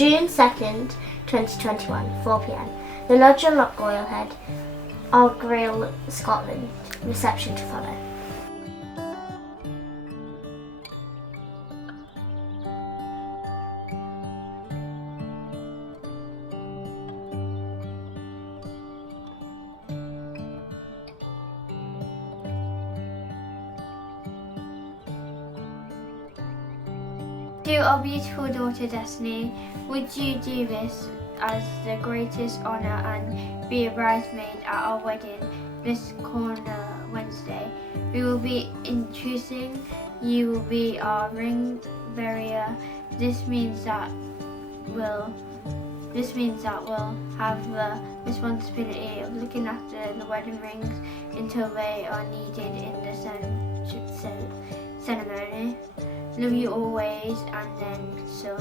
June 2nd, 2021, 4pm. The Lodge on Loch Goil Head, Argyll, Scotland. Reception to follow. To our beautiful daughter Destiny, would you do this as the greatest honour and be a bridesmaid at our wedding this corner Wednesday? We will be introducing, you will be our ring bearer. This means that we'll have the responsibility of looking after the wedding rings until they are needed in the ceremony. Love you always, and then some.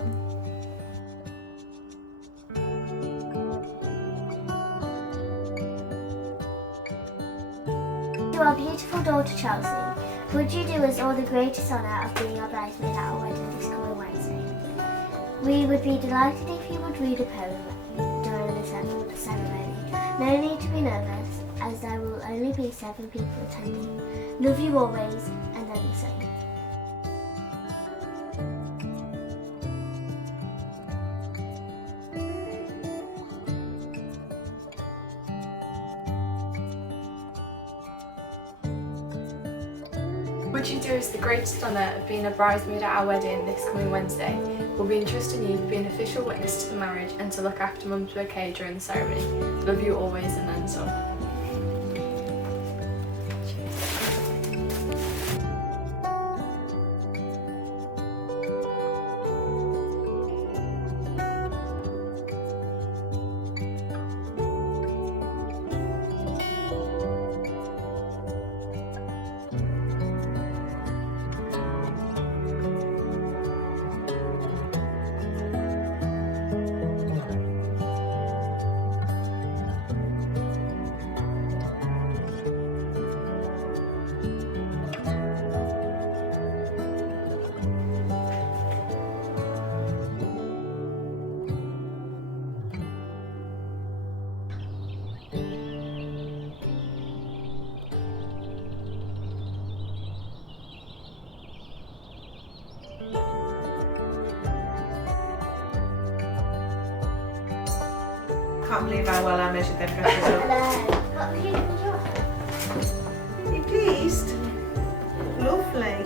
To our beautiful daughter Chelsea, would you do us all the greatest honour of being our bridesmaid at our wedding this coming Wednesday? We would be delighted if you would read a poem during the ceremony. No need to be nervous, as there will only be 7 people attending. Love you always, and then some. Would you do us the greatest honour of being a bridesmaid at our wedding this coming Wednesday? We'll be entrusting you to be an official witness to the marriage and to look after Mum's bouquet during the ceremony. Love you always, and then some. Can't believe how well I measured them dresses up. What a beautiful dress. Are you pleased? Lovely.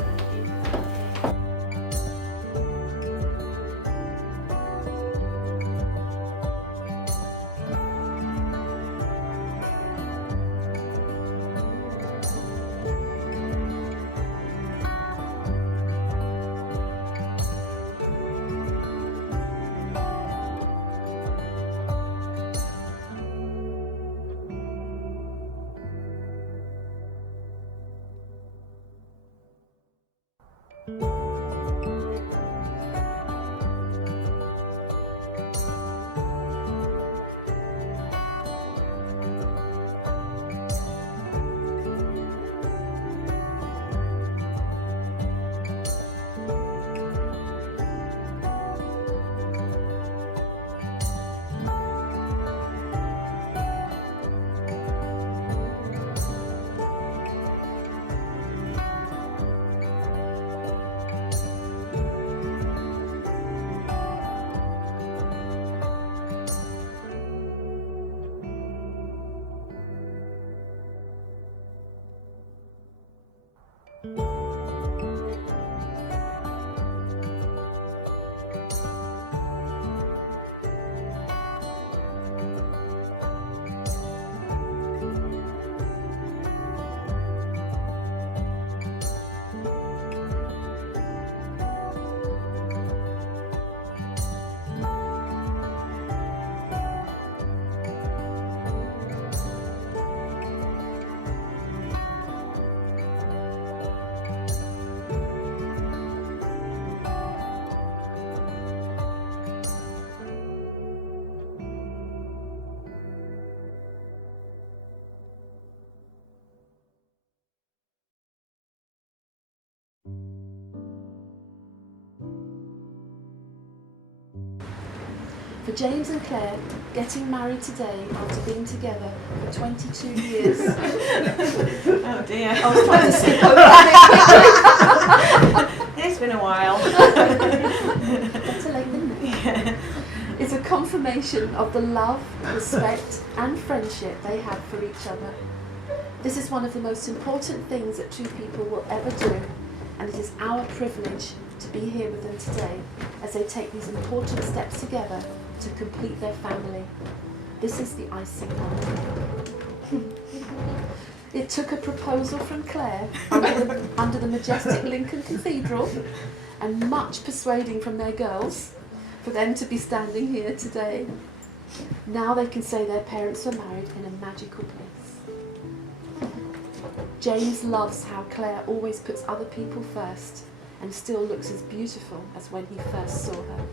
For James and Claire, getting married today after being together for 22 years. Oh dear. I was trying to skip over it. It's been a while. Better late than never. It's a confirmation of the love, respect and friendship they have for each other. This is one of the most important things that two people will ever do, and it is our privilege to be here with them today as they take these important steps together to complete their family. This is the icing on the cake. It took a proposal from Claire under the majestic Lincoln Cathedral and much persuading from their girls for them to be standing here today. Now they can say their parents were married in a magical place. James loves how Claire always puts other people first and still looks as beautiful as when he first saw her.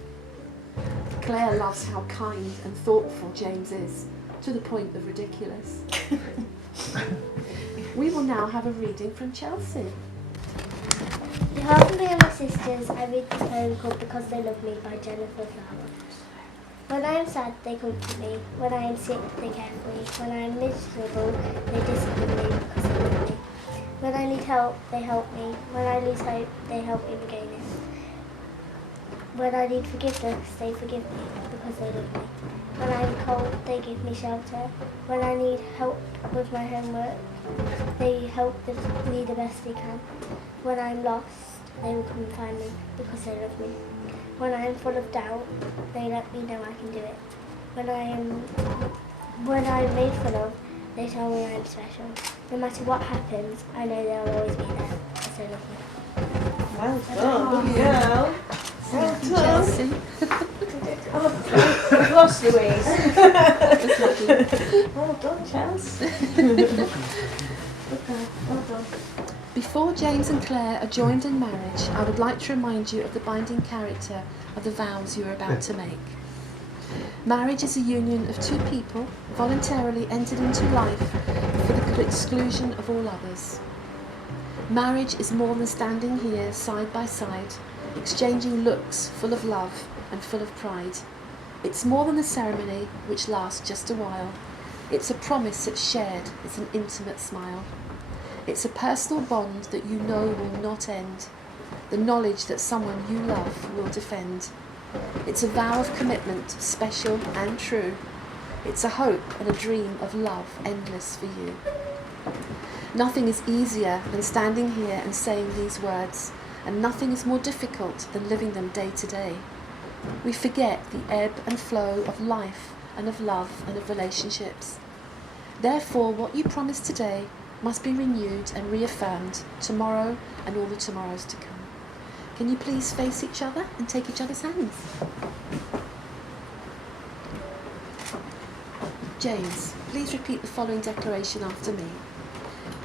Claire loves how kind and thoughtful James is, to the point of ridiculous. We will now have a reading from Chelsea. On behalf of me and my sisters, I read this poem called Because They Love Me by Jennifer Flower. When I am sad, they comfort me. When I am sick, they care for me. When I am miserable, they discipline me because they love me. When I need help, they help me. When I lose hope, they help me regain it. When I need forgiveness, they forgive me because they love me. When I am cold, they give me shelter. When I need help with my homework, they help me the best they can. When I am lost, they will come and find me because they love me. When I am full of doubt, they let me know I can do it. When I am made fun of, they tell me I am special. No matter what happens, I know they'll always be there because they love me. Well done, girl. Well done. Chelsea. Oh, lost Louise. Well done, Chelsea. Okay, well done. Before James and Claire are joined in marriage, I would like to remind you of the binding character of the vows you are about to make. Marriage is a union of two people voluntarily entered into life for the exclusion of all others. Marriage is more than standing here side by side, exchanging looks full of love and full of pride. It's more than a ceremony which lasts just a while. It's a promise that's shared, it's an intimate smile. It's a personal bond that you know will not end, the knowledge that someone you love will defend. It's a vow of commitment, special and true. It's a hope and a dream of love endless for you. Nothing is easier than standing here and saying these words, and nothing is more difficult than living them day to day. We forget the ebb and flow of life and of love and of relationships. Therefore, what you promise today must be renewed and reaffirmed tomorrow and all the tomorrows to come. Can you please face each other and take each other's hands? James, please repeat the following declaration after me.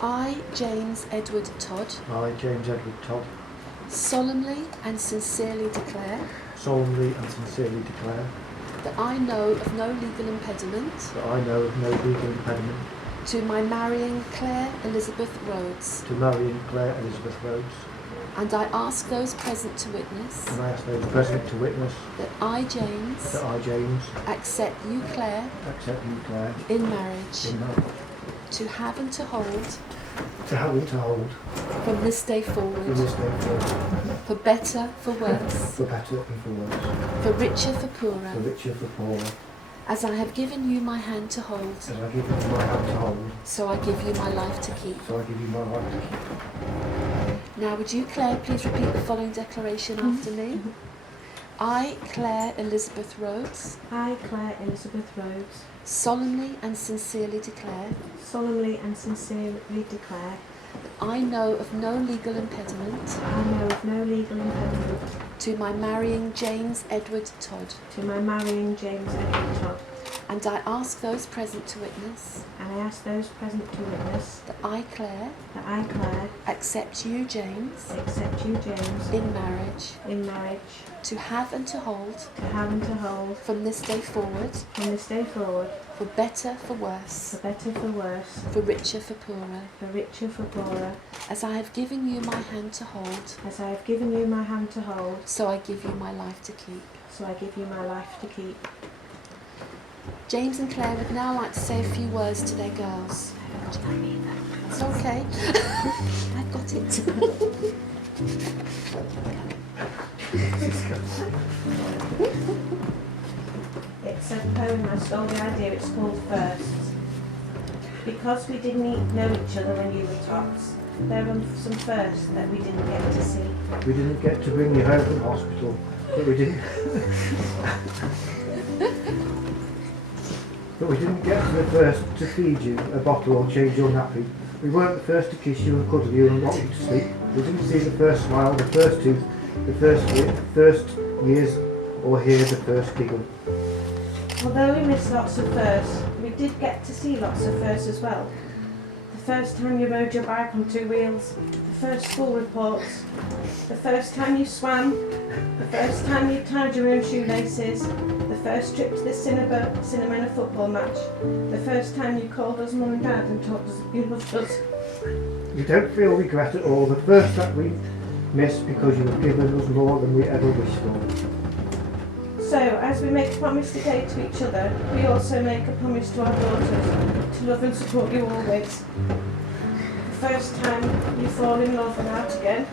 I, James Edward Todd, I, James Edward Todd, solemnly and sincerely declare solemnly and sincerely declare that I know of no legal impediment that I know of no legal impediment to my marrying Claire Elizabeth Rhodes, to marrying Claire Elizabeth Rhodes, and I ask those present to witness and I ask those present to witness that I, James, that I, James, accept you, Claire, accept you, Claire, in marriage, in marriage, to have and to hold to have and to hold from this day from forward, this day forward, for better, for worse, for better and for worse, for richer, for for poorer, richer, for poorer, as I have given you my hand to hold, as I give you my hand to hold, so I give you my life to keep. so I give you my life to keep. Now would you, Claire, please repeat the following declaration after me? I, Claire Elizabeth Rhodes, I, Claire Elizabeth Rhodes, solemnly and sincerely declare solemnly and sincerely declare that I know of no legal impediment I know of no legal impediment to my marrying James Edward Todd, to my marrying James Edward Todd, And I ask those present to witness and I ask those present to witness that I, Claire, that I, Claire, accept you, James, accept you, James, in marriage, to have and to hold, from this day forward, for better, for worse, for richer, for poorer, as I have given you my hand to hold, so I give you my life to keep. James and Claire would now like to say a few words to their girls. It's okay. I've got it. It's a poem, I stole the idea, it's called First. Because we didn't know each other when you were tots, there were some firsts that we didn't get to see. We didn't get to bring you home from hospital, but we didn't. But we didn't get to the first to feed you a bottle or change your nappy. We weren't the first to kiss you and cuddle you and rock you to sleep. We didn't see the first smile, the first tooth, the first years, or hear the first giggle. Although we missed lots of firsts, we did get to see lots of firsts as well. The first time you rode your bike on 2 wheels, the first school reports, the first time you swam, the first time you tied your own shoelaces, the first trip to the cinema in a football match, the first time you called us mum and dad and told us you loved us. You don't feel regret at all. The first that we missed because you have given us more than we ever wished for. So, as we make a promise today to each other, we also make a promise to our daughters to love and support you always. The first time you fall in love and out again.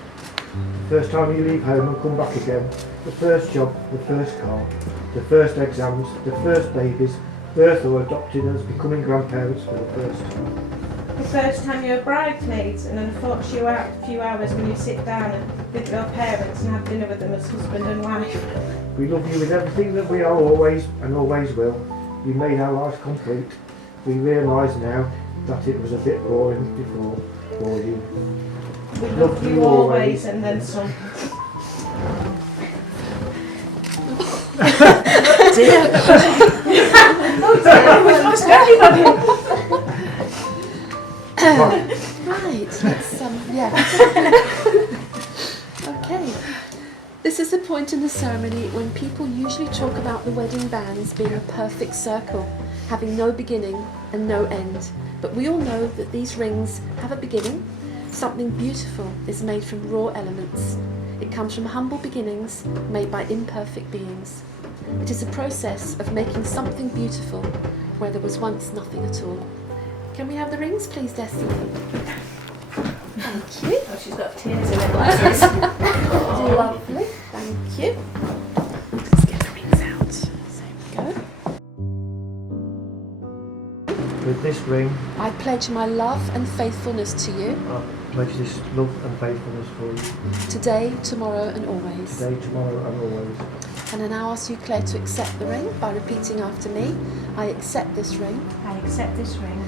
The first time you leave home and come back again. The first job, the first car, the first exams, the first babies, birth or adopting us, becoming grandparents for the first time. The first time you're bridesmaids and unfortunately you out a few hours when you sit down with your parents and have dinner with them as husband and wife. We love you with everything that we are always and always will. You made our lives complete. We realise now that it was a bit boring before for you. We love you always and then some. We've lost everybody. Right, let's Okay. This is the point in the ceremony when people usually talk about the wedding bands being a perfect circle, having no beginning and no end. But we all know that these rings have a beginning. Something beautiful is made from raw elements. It comes from humble beginnings made by imperfect beings. It is a process of making something beautiful where there was once nothing at all. Can we have the rings, please, Destiny? Thank you. Oh, she's got tears in her glasses. Lovely. Thank you. Let's get the rings out. There we go. With this ring, I pledge my love and faithfulness to you. I pledge this love and faithfulness for you. Today, tomorrow and always. Today, tomorrow and always. And I now ask you, Claire, to accept the ring by repeating after me. I accept this ring. I accept this ring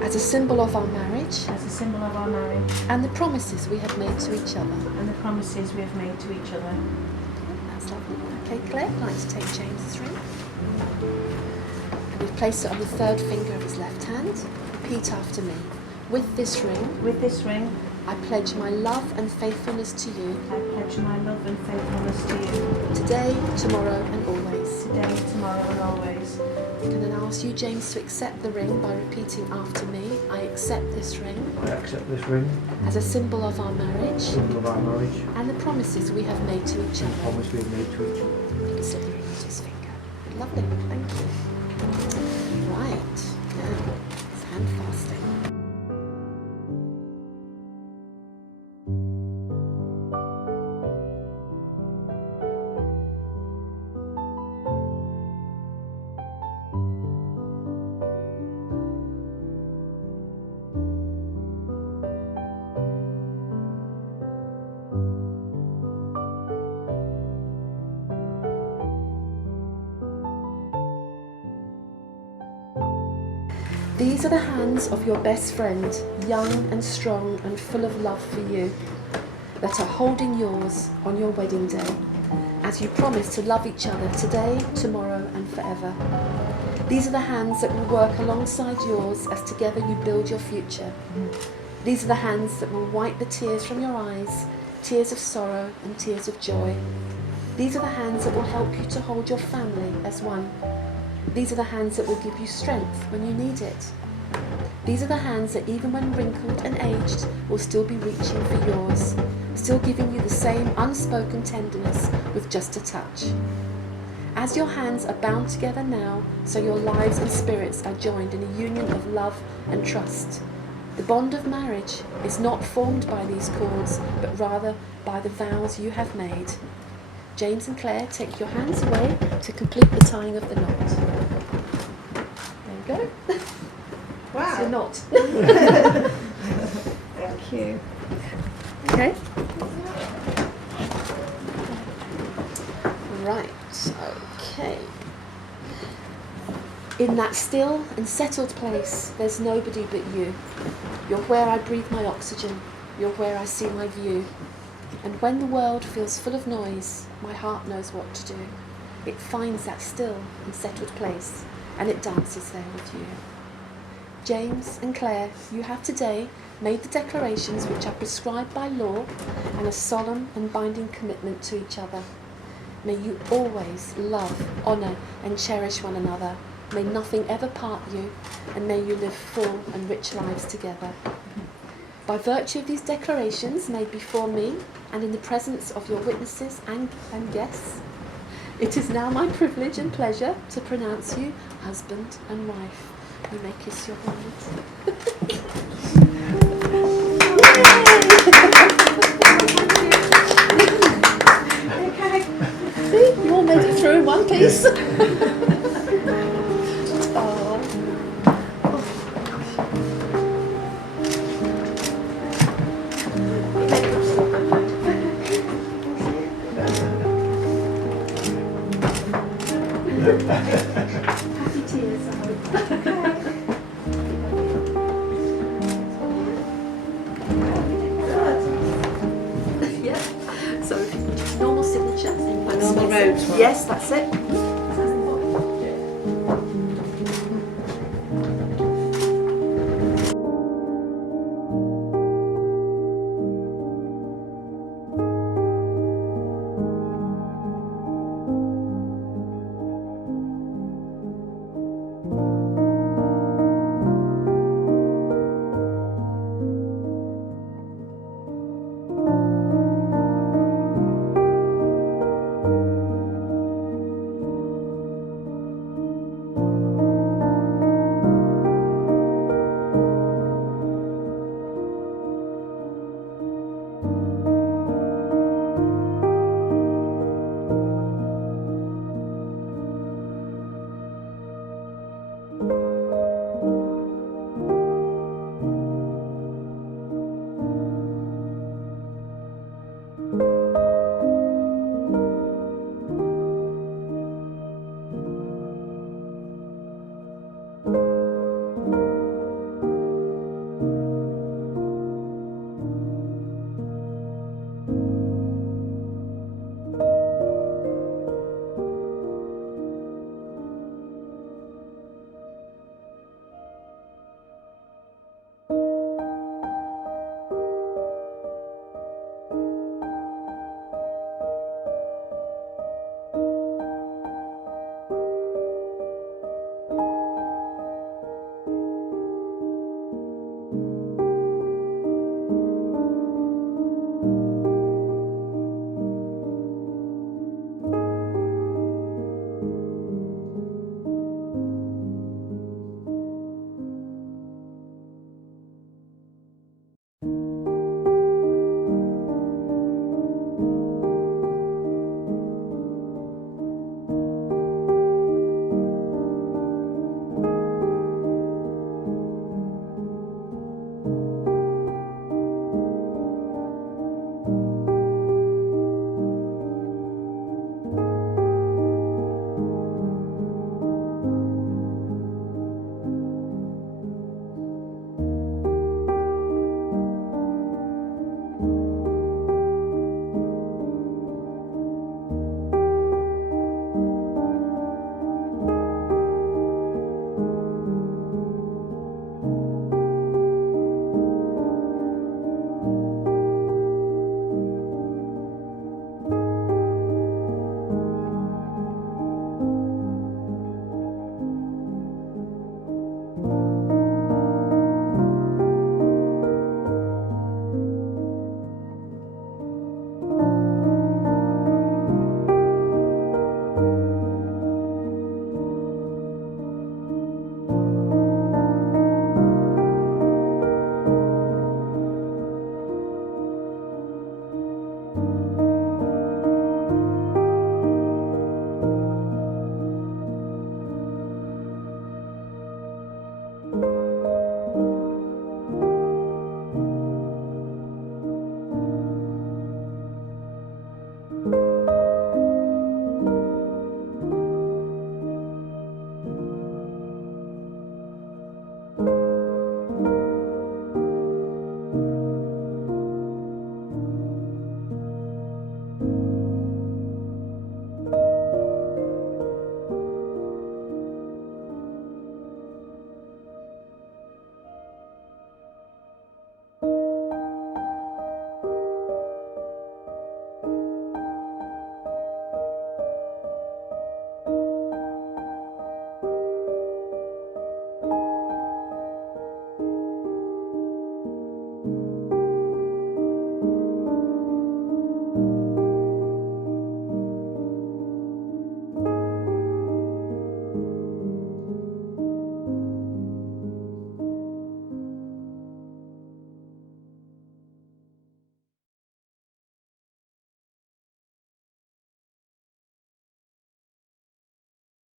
as a symbol of our marriage as a symbol of our marriage and the promises we have made to each other. and the promises we have made to each other. That's lovely. Okay, Claire, I'd like to take James's ring. And we've placed it on the third finger of his left hand. Repeat after me. With this ring, I pledge my love and faithfulness to you. I pledge my love and faithfulness to you. Today, tomorrow and always. Today, tomorrow and always. And then I ask you, James, to accept the ring by repeating after me. I accept this ring I accept this ring, as a symbol of our marriage symbol of our marriage, and the promises we have made to each and other. promise we have made to each other. You can slip the ring to his finger. Lovely, thank you. Right, now it's hand fasting. These are the hands of your best friend, young and strong and full of love for you, that are holding yours on your wedding day. as you promise to love each other today, tomorrow and forever. These are the hands that will work alongside yours as together you build your future. These are the hands that will wipe the tears from your eyes, tears of sorrow and tears of joy. These are the hands that will help you to hold your family as one. These are the hands that will give you strength when you need it. These are the hands that even when wrinkled and aged will still be reaching for yours, still giving you the same unspoken tenderness with just a touch. As your hands are bound together now, so your lives and spirits are joined in a union of love and trust. The bond of marriage is not formed by these cords, but rather by the vows you have made. James and Claire, take your hands away to complete the tying of the knot. There you go. Wow. The knot. Thank you. Okay. Right, okay. In that still and settled place, there's nobody but you. You're where I breathe my oxygen. You're where I see my view. And when the world feels full of noise, my heart knows what to do. It finds that still and settled place, and it dances there with you. James and Claire, you have today made the declarations which are prescribed by law and a solemn and binding commitment to each other. May you always love, honour and cherish one another. May nothing ever part you, and may you live full and rich lives together. By virtue of these declarations made before me and in the presence of your witnesses and guests, it is now my privilege and pleasure to pronounce you husband and wife. You may kiss your bride. See, you all made it through in one piece. Oh. Happy tears, I hope. Yeah. So if you can do normal signature. Normal road swap. Yes, that's it.